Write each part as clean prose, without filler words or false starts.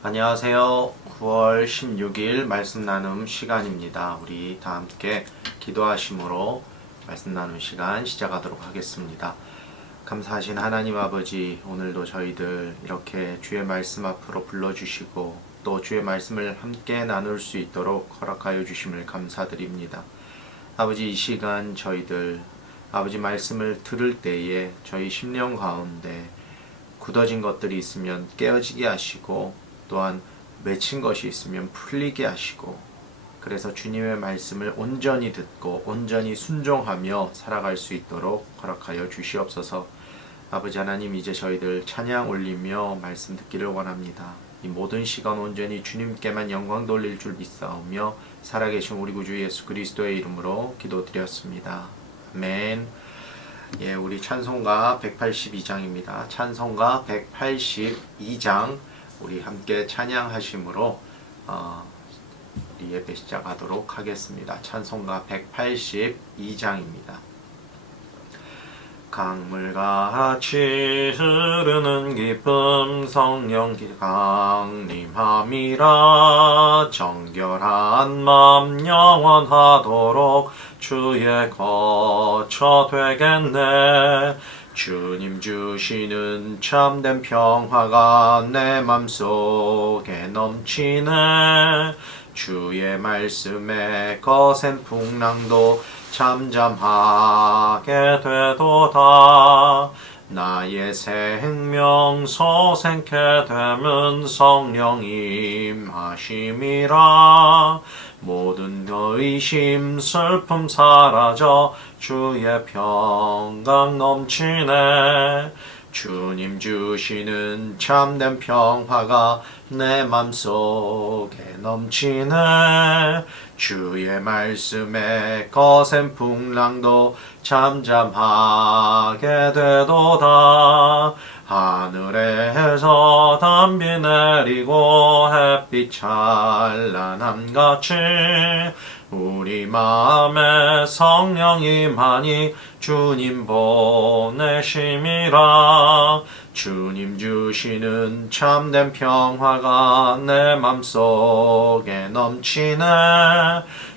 안녕하세요. 9월 16일 말씀 나눔 시간입니다. 우리 다 함께 기도하심으로 말씀 나눔 시간 시작하도록 하겠습니다. 감사하신 하나님 아버지, 오늘도 저희들 이렇게 주의 말씀 앞으로 불러주시고 또 주의 말씀을 함께 나눌 수 있도록 허락하여 주심을 감사드립니다. 아버지, 이 시간 저희들 아버지 말씀을 들을 때에 저희 심령 가운데 굳어진 것들이 있으면 깨어지게 하시고 또한 맺힌 것이 있으면 풀리게 하시고, 그래서 주님의 말씀을 온전히 듣고 온전히 순종하며 살아갈 수 있도록 허락하여 주시옵소서. 아버지 하나님, 이제 저희들 찬양 올리며 말씀 듣기를 원합니다. 이 모든 시간 온전히 주님께만 영광 돌릴 줄 믿사오며 살아계신 우리 구주 예수 그리스도의 이름으로 기도드렸습니다. 아멘. 예, 우리 찬송가 182장입니다. 찬송가 182장 우리 함께 찬양하심으로 우리 예배 시작하도록 하겠습니다. 찬송가 182장입니다. 강물같이 흐르는 기쁨 성령 강림함이라. 정결한 맘 영원하도록 주의 거처 되겠네. 주님 주시는 참된 평화가 내 맘속에 넘치네. 주의 말씀에 거센 풍랑도 잠잠하게 되도다. 나의 생명 소생케 됨은 성령 임하심이라. 모든 의심 슬픔 사라져 주의 평강 넘치네. 주님 주시는 참된 평화가 내 맘속에 넘치네. 주의 말씀에 거센 풍랑도 잠잠하게 되도다. 하늘에서 담비 내리고 햇빛 찬란함같이 우리 마음에 성령 임하니 주님 보내심이라. 주님 주시는 참된 평화가 내 맘속에 넘치네.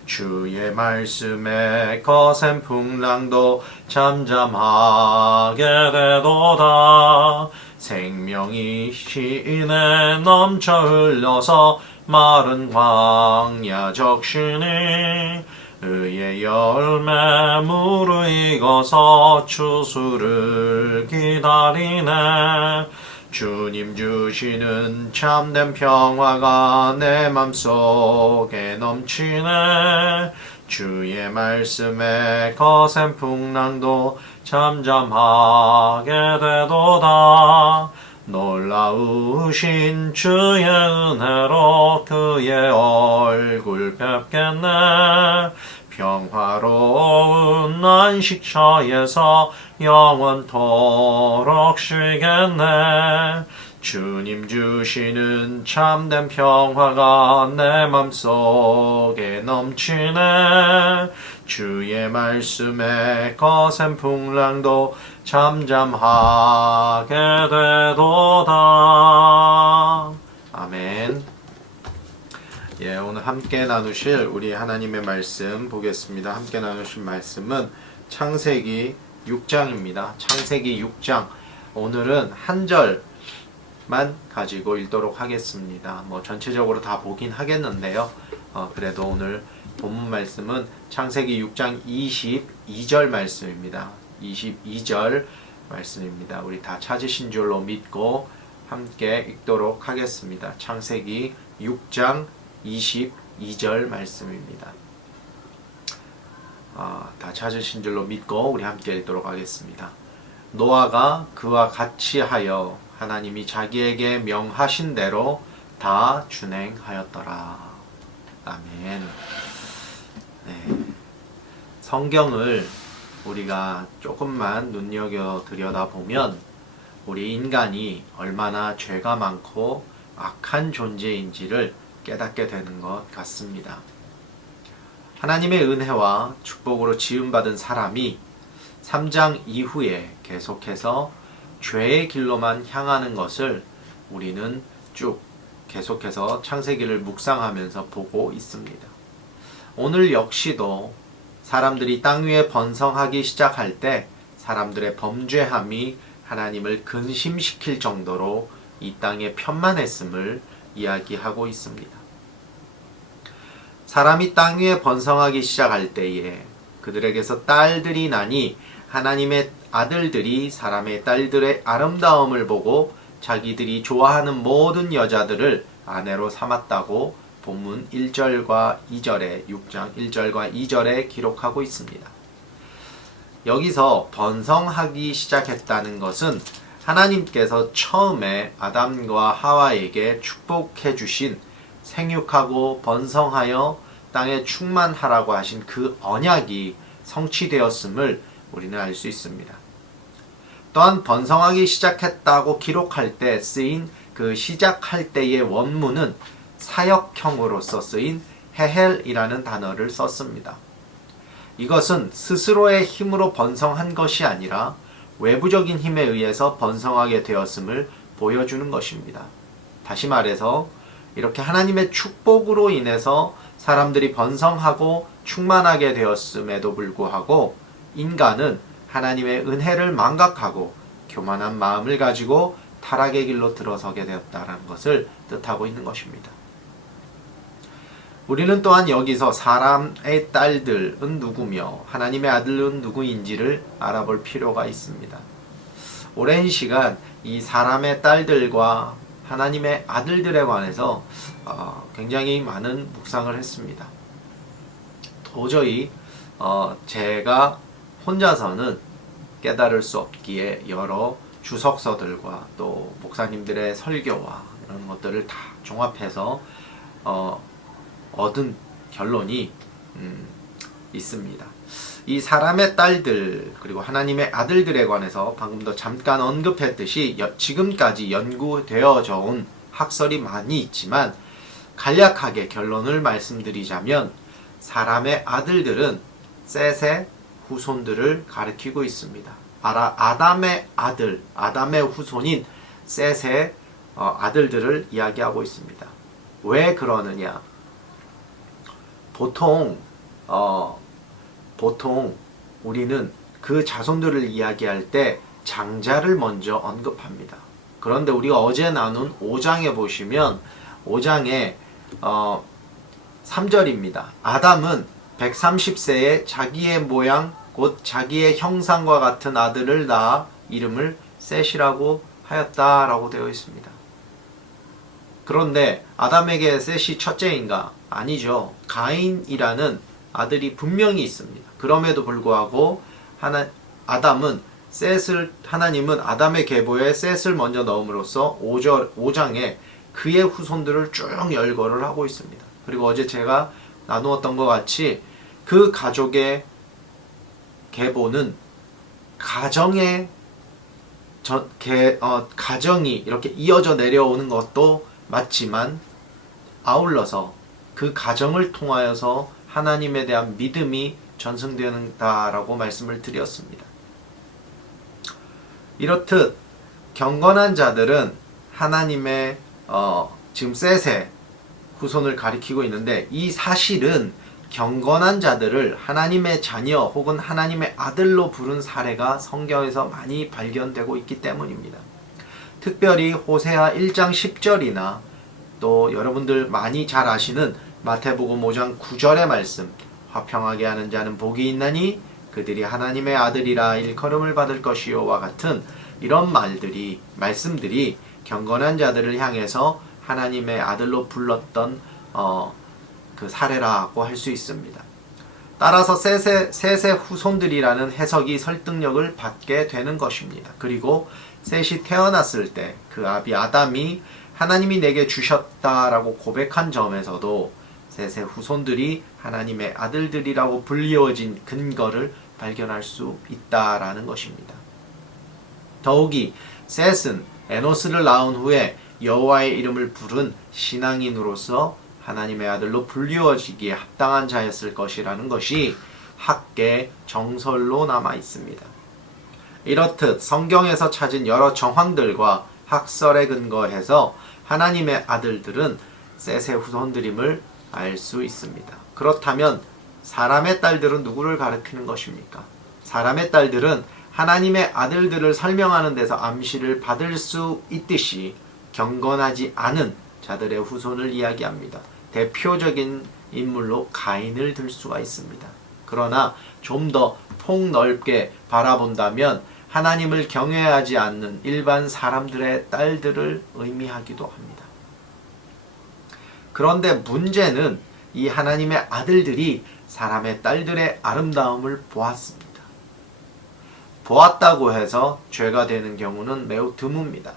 주의 말씀에 거센 풍랑도 잠잠하게 되도다. 생명이 시인에 넘쳐 흘러서 마른 광야 적시니. 의의 열매 무르익어서 추수를 기다리네. 주님 주시는 참된 평화가 내 맘속에 넘치네. 주의 말씀에 거센 풍랑도 잠잠하게 되도다. 놀라우신 주의 은혜로 그의 얼굴 뵙겠네. 평화로운 안식처에서 영원토록 쉬겠네. 주님 주시는 참된 평화가 내 맘속에 넘치네. 주의 말씀에 거센 풍랑도 잠잠하게 되도다. 아멘. 예, 오늘 함께 나누실 우리 하나님의 말씀 보겠습니다. 함께 나누실 말씀은 창세기 6장입니다. 창세기 6장. 오늘은 한 절만 가지고 읽도록 하겠습니다. 전체적으로 다 보긴 하겠는데요. 그래도 오늘 본문 말씀은 창세기 6장 22절 말씀입니다. 22절 말씀입니다. 우리 다 찾으신 줄로 믿고 함께 읽도록 하겠습니다. 창세기 6장 22절 말씀입니다. 다 찾으신 줄로 믿고 우리 함께 읽도록 하겠습니다. 노아가 그와 같이 하여 하나님이 자기에게 명하신 대로 다 준행하였더라. 아멘. 네. 성경을 우리가 조금만 눈여겨 들여다보면 우리 인간이 얼마나 죄가 많고 악한 존재인지를 깨닫게 되는 것 같습니다. 하나님의 은혜와 축복으로 지음받은 사람이 3장 이후에 계속해서 죄의 길로만 향하는 것을 우리는 쭉 계속해서 창세기를 묵상하면서 보고 있습니다. 오늘 역시도 사람들이 땅 위에 번성하기 시작할 때 사람들의 범죄함이 하나님을 근심시킬 정도로 이 땅에 편만했음을 이야기하고 있습니다. 사람이 땅 위에 번성하기 시작할 때에 그들에게서 딸들이 나니 하나님의 아들들이 사람의 딸들의 아름다움을 보고 자기들이 좋아하는 모든 여자들을 아내로 삼았다고 본문 1절과 2절에 6장 1절과 2절에 기록하고 있습니다. 여기서 번성하기 시작했다는 것은 하나님께서 처음에 아담과 하와에게 축복해 주신 생육하고 번성하여 땅에 충만하라고 하신 그 언약이 성취되었음을 우리는 알 수 있습니다. 또한 번성하기 시작했다고 기록할 때 쓰인 그 시작할 때의 원문은 사역형으로서 쓰인 헤헬이라는 단어를 썼습니다. 이것은 스스로의 힘으로 번성한 것이 아니라 외부적인 힘에 의해서 번성하게 되었음을 보여주는 것입니다. 다시 말해서 이렇게 하나님의 축복으로 인해서 사람들이 번성하고 충만하게 되었음에도 불구하고 인간은 하나님의 은혜를 망각하고 교만한 마음을 가지고 타락의 길로 들어서게 되었다는 것을 뜻하고 있는 것입니다. 우리는 또한 여기서 사람의 딸들은 누구며 하나님의 아들은 누구인지를 알아볼 필요가 있습니다. 오랜 시간 이 사람의 딸들과 하나님의 아들들에 관해서 굉장히 많은 묵상을 했습니다. 도저히 제가 혼자서는 깨달을 수 없기에 여러 주석서들과 또 목사님들의 설교와 이런 것들을 다 종합해서 얻은 결론이 있습니다. 이 사람의 딸들 그리고 하나님의 아들들에 관해서 방금도 잠깐 언급했듯이 지금까지 연구되어져 온 학설이 많이 있지만 간략하게 결론을 말씀드리자면 사람의 아들들은 셋의 후손들을 가리키고 있습니다. 아담의 아들, 아담의 후손인 셋의 아들들을 이야기하고 있습니다. 왜 그러느냐? 보통 우리는 그 자손들을 이야기할 때 장자를 먼저 언급합니다. 그런데 우리가 어제 나눈 5장에 보시면 5장에 3절입니다. 아담은 130세에 자기의 모양 곧 자기의 형상과 같은 아들을 낳아 이름을 셋이라고 하였다라고 되어 있습니다. 그런데 아담에게 셋이 첫째인가? 아니죠. 가인이라는 아들이 분명히 있습니다. 그럼에도 불구하고 하나님은 아담의 계보에 셋을 먼저 넣음으로써 5장에 그의 후손들을 쭉 열거를 하고 있습니다. 그리고 어제 제가 나누었던 것 같이 그 가족의 계보는 가정이 이렇게 이어져 내려오는 것도 맞지만 아울러서 그 가정을 통하여서 하나님에 대한 믿음이 전승된다라고 말씀을 드렸습니다. 이렇듯 경건한 자들은 하나님의 지금 셋의 후손을 가리키고 있는데 이 사실은 경건한 자들을 하나님의 자녀 혹은 하나님의 아들로 부른 사례가 성경에서 많이 발견되고 있기 때문입니다. 특별히 호세아 1장 10절이나 또 여러분들 많이 잘 아시는 마태복음 5장 9절의 말씀, 화평하게 하는 자는 복이 있나니 그들이 하나님의 아들이라 일컬음을 받을 것이요와 같은 이런 말씀들이 경건한 자들을 향해서 하나님의 아들로 불렀던 그 사례라고 할 수 있습니다. 따라서 셋의 후손들이라는 해석이 설득력을 받게 되는 것입니다. 그리고 셋이 태어났을 때 그 아비 아담이 하나님이 내게 주셨다라고 고백한 점에서도 셋의 후손들이 하나님의 아들들이라고 불리워진 근거를 발견할 수 있다라는 것입니다. 더욱이 셋은 에노스를 낳은 후에 여호와의 이름을 부른 신앙인으로서 하나님의 아들로 불리워지기에 합당한 자였을 것이라는 것이 학계 정설로 남아 있습니다. 이렇듯 성경에서 찾은 여러 정황들과 학설에 근거해서 하나님의 아들들은 셋의 후손들임을 알 수 있습니다. 그렇다면 사람의 딸들은 누구를 가리키는 것입니까? 사람의 딸들은 하나님의 아들들을 설명하는 데서 암시를 받을 수 있듯이 경건하지 않은 자들의 후손을 이야기합니다. 대표적인 인물로 가인을 들 수가 있습니다. 그러나 좀 더 폭넓게 바라본다면 하나님을 경외하지 않는 일반 사람들의 딸들을 의미하기도 합니다. 그런데 문제는 이 하나님의 아들들이 사람의 딸들의 아름다움을 보았습니다. 보았다고 해서 죄가 되는 경우는 매우 드뭅니다.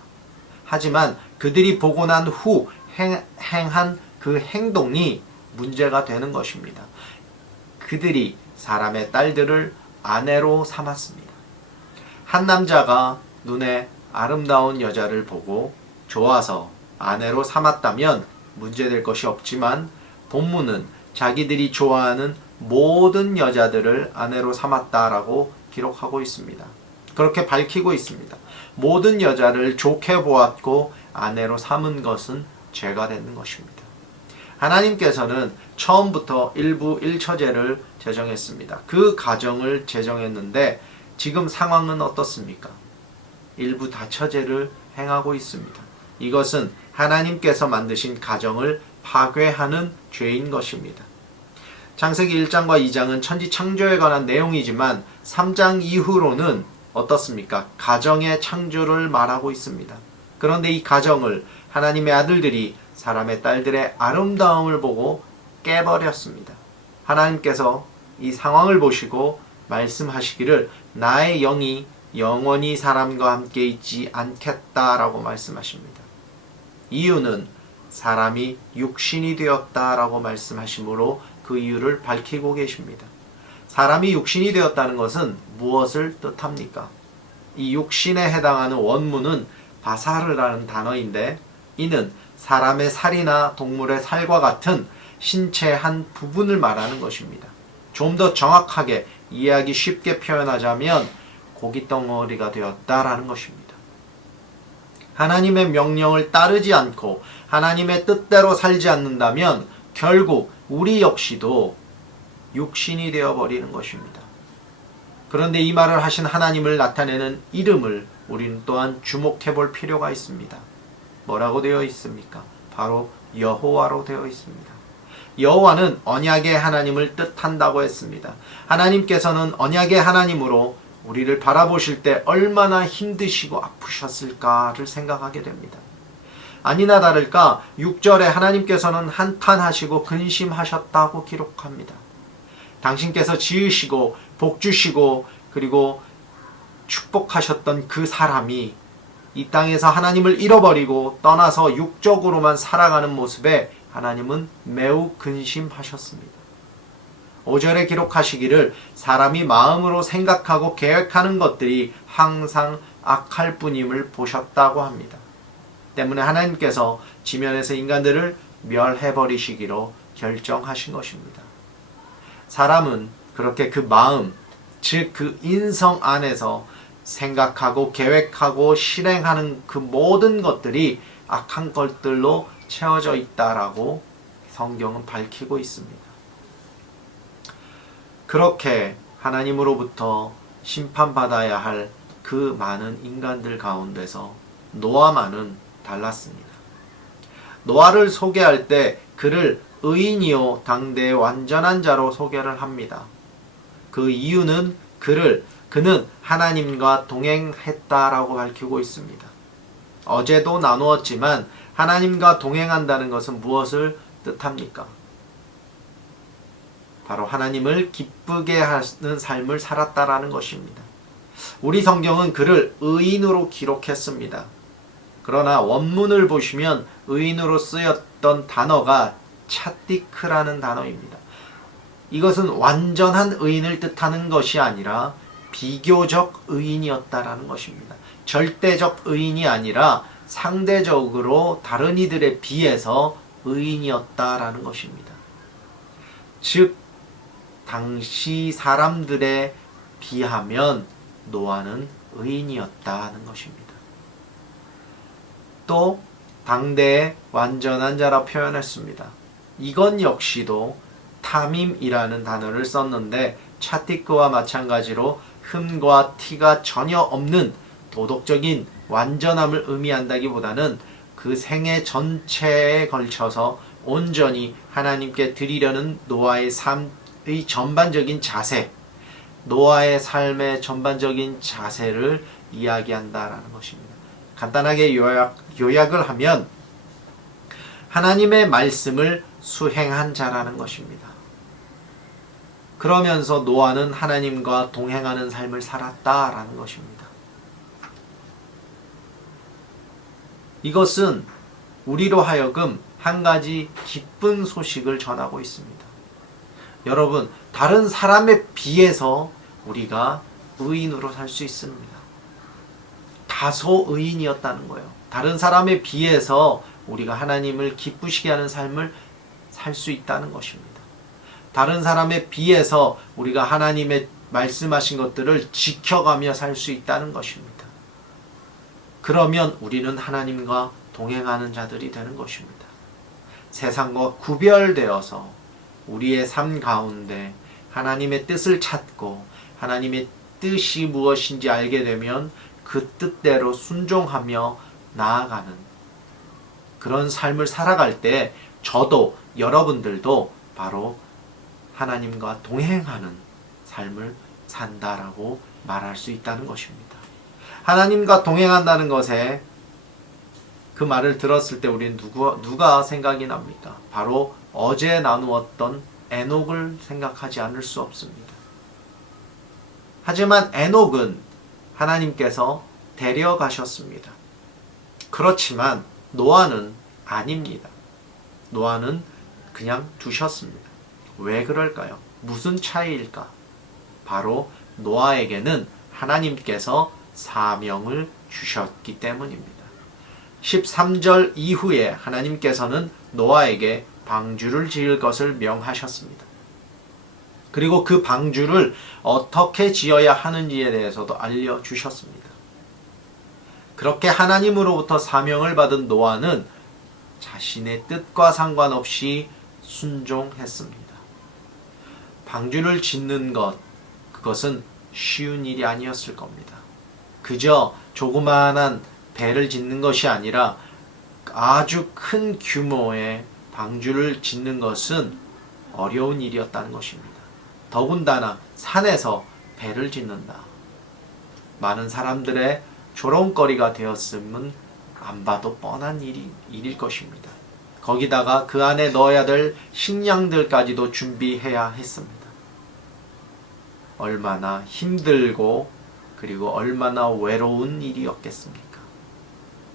하지만 그들이 보고 난 후 행한 그 행동이 문제가 되는 것입니다. 그들이 사람의 딸들을 아내로 삼았습니다. 한 남자가 눈에 아름다운 여자를 보고 좋아서 아내로 삼았다면 문제될 것이 없지만 본문은 자기들이 좋아하는 모든 여자들을 아내로 삼았다라고 기록하고 있습니다. 그렇게 밝히고 있습니다. 모든 여자를 좋게 보았고 아내로 삼은 것은 죄가 되는 것입니다. 하나님께서는 처음부터 일부 일처제를 제정했습니다. 그 가정을 제정했는데 지금 상황은 어떻습니까? 일부 다처제를 행하고 있습니다. 이것은 하나님께서 만드신 가정을 파괴하는 죄인 것입니다. 창세기 1장과 2장은 천지 창조에 관한 내용이지만 3장 이후로는 어떻습니까? 가정의 창조를 말하고 있습니다. 그런데 이 가정을 하나님의 아들들이 사람의 딸들의 아름다움을 보고 깨버렸습니다. 하나님께서 이 상황을 보시고 말씀하시기를 나의 영이 영원히 사람과 함께 있지 않겠다라고 말씀하십니다. 이유는 사람이 육신이 되었다라고 말씀하시므로 그 이유를 밝히고 계십니다. 사람이 육신이 되었다는 것은 무엇을 뜻합니까? 이 육신에 해당하는 원문은 바사르라는 단어인데 이는 사람의 살이나 동물의 살과 같은 신체의 한 부분을 말하는 것입니다. 좀 더 정확하게 이해하기 쉽게 표현하자면 고깃덩어리가 되었다라는 것입니다. 하나님의 명령을 따르지 않고 하나님의 뜻대로 살지 않는다면 결국 우리 역시도 육신이 되어버리는 것입니다. 그런데 이 말을 하신 하나님을 나타내는 이름을 우리는 또한 주목해 볼 필요가 있습니다. 뭐라고 되어 있습니까? 바로 여호와로 되어 있습니다. 여호와는 언약의 하나님을 뜻한다고 했습니다. 하나님께서는 언약의 하나님으로 우리를 바라보실 때 얼마나 힘드시고 아프셨을까를 생각하게 됩니다. 아니나 다를까 6절에 하나님께서는 한탄하시고 근심하셨다고 기록합니다. 당신께서 지으시고 복주시고 그리고 축복하셨던 그 사람이 이 땅에서 하나님을 잃어버리고 떠나서 육적으로만 살아가는 모습에 하나님은 매우 근심하셨습니다. 5절에 기록하시기를 사람이 마음으로 생각하고 계획하는 것들이 항상 악할 뿐임을 보셨다고 합니다. 때문에 하나님께서 지면에서 인간들을 멸해버리시기로 결정하신 것입니다. 사람은 그렇게 그 마음, 즉 그 인성 안에서 생각하고 계획하고 실행하는 그 모든 것들이 악한 것들로 채워져 있다라고 성경은 밝히고 있습니다. 그렇게 하나님으로부터 심판받아야 할 그 많은 인간들 가운데서 노아만은 달랐습니다. 노아를 소개할 때 그를 의인이요 당대의 완전한 자로 소개를 합니다. 그 이유는 그는 하나님과 동행했다라고 밝히고 있습니다. 어제도 나누었지만 하나님과 동행한다는 것은 무엇을 뜻합니까? 바로 하나님을 기쁘게 하는 삶을 살았다라는 것입니다. 우리 성경은 그를 의인으로 기록했습니다. 그러나 원문을 보시면 의인으로 쓰였던 단어가 차띠크라는 단어입니다. 이것은 완전한 의인을 뜻하는 것이 아니라 비교적 의인이었다라는 것입니다. 절대적 의인이 아니라 상대적으로 다른 이들에 비해서 의인이었다라는 것입니다. 즉 당시 사람들에 비하면 노아는 의인이었다는 것입니다. 또 당대의 완전한 자라 표현했습니다. 이건 역시도 탐임이라는 단어를 썼는데 차티크와 마찬가지로 흠과 티가 전혀 없는 도덕적인 완전함을 의미한다기보다는 그 생애 전체에 걸쳐서 온전히 하나님께 드리려는 노아의 삶의 전반적인 자세, 노아의 삶의 전반적인 자세를 이야기한다라는 것입니다. 간단하게 요약을 하면 하나님의 말씀을 수행한 자라는 것입니다. 그러면서 노아는 하나님과 동행하는 삶을 살았다라는 것입니다. 이것은 우리로 하여금 한 가지 기쁜 소식을 전하고 있습니다. 여러분, 다른 사람에 비해서 우리가 의인으로 살 수 있습니다. 다소 의인이었다는 거예요. 다른 사람에 비해서 우리가 하나님을 기쁘시게 하는 삶을 살 수 있다는 것입니다. 다른 사람에 비해서 우리가 하나님의 말씀하신 것들을 지켜가며 살 수 있다는 것입니다. 그러면 우리는 하나님과 동행하는 자들이 되는 것입니다. 세상과 구별되어서 우리의 삶 가운데 하나님의 뜻을 찾고 하나님의 뜻이 무엇인지 알게 되면 그 뜻대로 순종하며 나아가는 그런 삶을 살아갈 때 저도 여러분들도 바로 하나님과 동행하는 삶을 산다라고 말할 수 있다는 것입니다. 하나님과 동행한다는 것에 그 말을 들었을 때 우리는 누가 생각이 납니까? 바로 어제 나누었던 에녹을 생각하지 않을 수 없습니다. 하지만 에녹은 하나님께서 데려가셨습니다. 그렇지만 노아는 아닙니다. 노아는 그냥 두셨습니다. 왜 그럴까요? 무슨 차이일까? 바로 노아에게는 하나님께서 사명을 주셨기 때문입니다. 13절 이후에 하나님께서는 노아에게 방주를 지을 것을 명하셨습니다. 그리고 그 방주를 어떻게 지어야 하는지에 대해서도 알려주셨습니다. 그렇게 하나님으로부터 사명을 받은 노아는 자신의 뜻과 상관없이 순종했습니다. 방주를 짓는 것, 그것은 쉬운 일이 아니었을 겁니다. 그저 조그마한 배를 짓는 것이 아니라 아주 큰 규모의 방주를 짓는 것은 어려운 일이었다는 것입니다. 더군다나 산에서 배를 짓는다. 많은 사람들의 조롱거리가 되었음은 안 봐도 뻔한 일일 것입니다. 거기다가 그 안에 넣어야 될 식량들까지도 준비해야 했습니다. 얼마나 힘들고 그리고 얼마나 외로운 일이었겠습니까?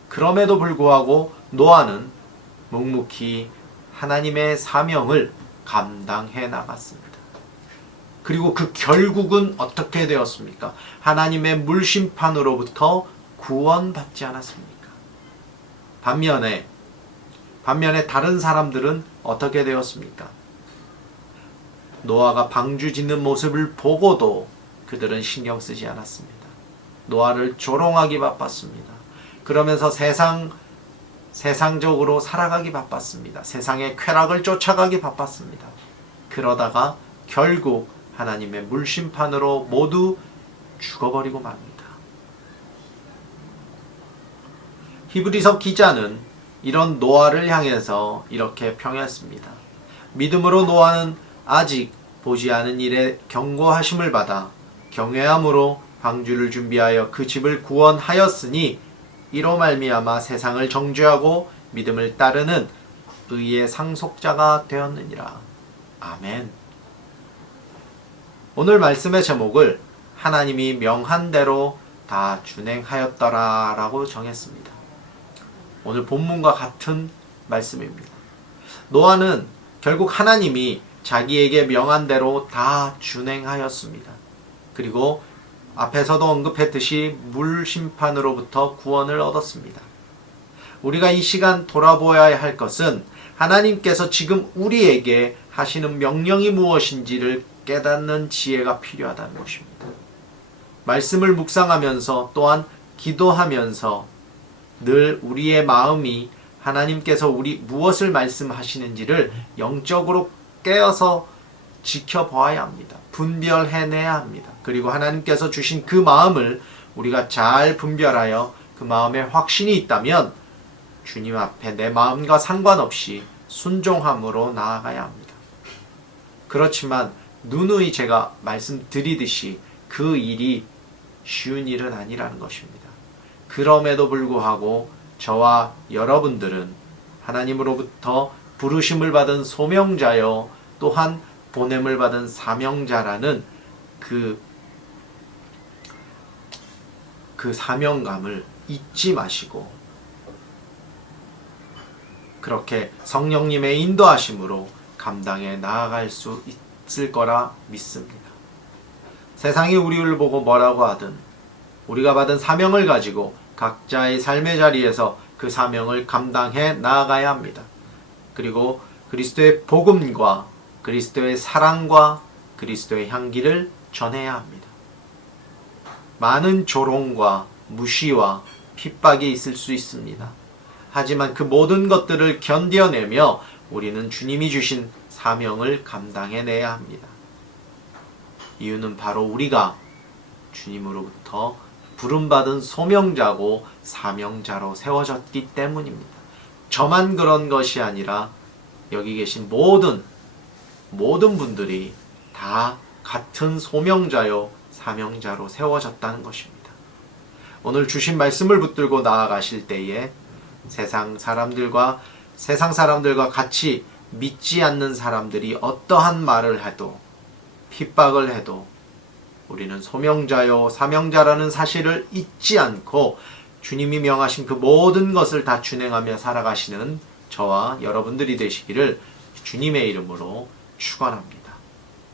그럼에도 불구하고 노아는 묵묵히 하나님의 사명을 감당해 나갔습니다. 그리고 그 결국은 어떻게 되었습니까? 하나님의 물심판으로부터 구원받지 않았습니까? 반면에 다른 사람들은 어떻게 되었습니까? 노아가 방주 짓는 모습을 보고도 그들은 신경 쓰지 않았습니다. 노아를 조롱하기 바빴습니다. 그러면서 세상적으로 살아가기 바빴습니다. 세상의 쾌락을 쫓아가기 바빴습니다. 그러다가 결국 하나님의 물심판으로 모두 죽어버리고 맙니다. 히브리서 기자는 이런 노아를 향해서 이렇게 평했습니다. 믿음으로 노아는 아직 보지 않은 일에 경고하심을 받아 경외함으로 방주를 준비하여 그 집을 구원하였으니 이로 말미암아 세상을 정죄하고 믿음을 따르는 의의 상속자가 되었느니라. 아멘. 오늘 말씀의 제목을 하나님이 명한 대로 다 준행하였더라 라고 정했습니다. 오늘 본문과 같은 말씀입니다. 노아는 결국 하나님이 자기에게 명한 대로 다 준행하였습니다. 그리고 앞에서도 언급했듯이 물심판으로부터 구원을 얻었습니다. 우리가 이 시간 돌아보아야 할 것은 하나님께서 지금 우리에게 하시는 명령이 무엇인지를 깨닫는 지혜가 필요하다는 것입니다. 말씀을 묵상하면서 또한 기도하면서 늘 우리의 마음이 하나님께서 우리 무엇을 말씀하시는지를 영적으로 깨어서 지켜보아야 합니다. 분별해내야 합니다. 그리고 하나님께서 주신 그 마음을 우리가 잘 분별하여 그 마음에 확신이 있다면 주님 앞에 내 마음과 상관없이 순종함으로 나아가야 합니다. 그렇지만 누누이 제가 말씀드리듯이 그 일이 쉬운 일은 아니라는 것입니다. 그럼에도 불구하고 저와 여러분들은 하나님으로부터 부르심을 받은 소명자여 또한 보냄을 받은 사명자라는 그 사명감을 잊지 마시고 그렇게 성령님의 인도하심으로 감당해 나아갈 수 있을 거라 믿습니다. 세상이 우리를 보고 뭐라고 하든 우리가 받은 사명을 가지고 각자의 삶의 자리에서 그 사명을 감당해 나아가야 합니다. 그리고 그리스도의 복음과 그리스도의 사랑과 그리스도의 향기를 전해야 합니다. 많은 조롱과 무시와 핍박이 있을 수 있습니다. 하지만 그 모든 것들을 견뎌내며 우리는 주님이 주신 사명을 감당해내야 합니다. 이유는 바로 우리가 주님으로부터 부름받은 소명자고 사명자로 세워졌기 때문입니다. 저만 그런 것이 아니라 여기 계신 모든 분들이 다 같은 소명자요 사명자로 세워졌다는 것입니다. 오늘 주신 말씀을 붙들고 나아가실 때에 세상 사람들과 같이 믿지 않는 사람들이 어떠한 말을 해도 핍박을 해도 우리는 소명자요 사명자라는 사실을 잊지 않고 주님이 명하신 그 모든 것을 다 준행하며 살아가시는 저와 여러분들이 되시기를 주님의 이름으로 축원합니다.